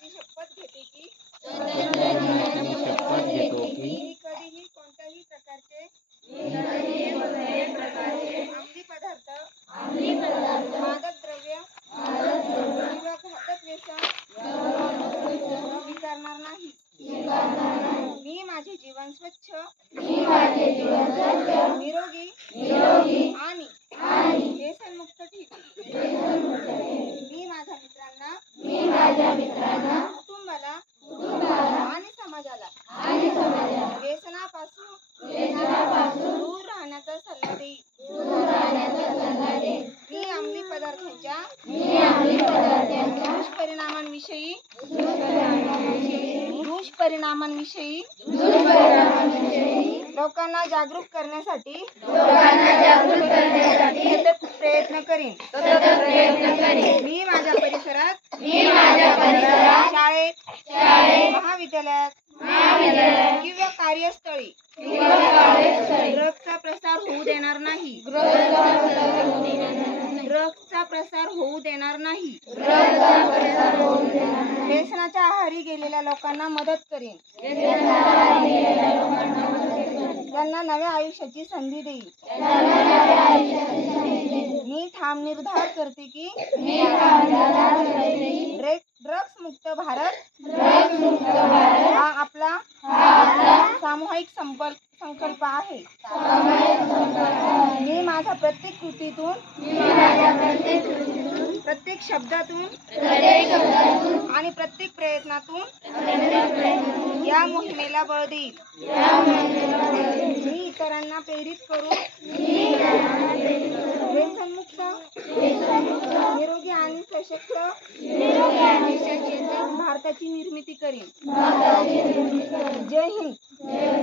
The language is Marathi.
जीवनाची शपथ घेते की मी शपथ घेतो की मी कधीही कोणत्याही प्रकारचे अंमली पदार्थ मादक द्रव्य किंवा घातक व्यसन स्वीकारणार नाही. मी माझे जीवन स्वच्छ निरोगी आणि व्यसनमुक्त ठेवीन. मी माझ्या मित्रांना कुटुंबाला आणि समाजाला व्यसनापासून दूर राहण्याचा सल्ला देईन. मी अंमली पदार्थांच्या दुष्परिणामांविषयी लोकांना जागरूक करण्यासाठी सतत प्रयत्न करीन. मी माझ्या परिसरात शाळेत महाविद्यालयात किंवा कार्यस्थळी ड्रग्सचा प्रसार होऊ देणार नाही. व्यसनाच्या आहारी गेलेल्या लोकांना मदत करीन. त्यांना नव्या आयुष्याची संधी देईल. मी ठाम निर्धार करते की ड्रग्स मुक्त भारत हा आपला सामूहिक संकल्प आहे. मी माझ्या प्रत्येक कृतीतून प्रत्येक शब्दातून आणि प्रत्येक प्रयत्नातून या मोहिमेला बळ देईल. मी इतरांना प्रेरित करून व्यसनमुक्त निरोगी आणि सशक्त भारताची निर्मिती करीन. जय हिंद.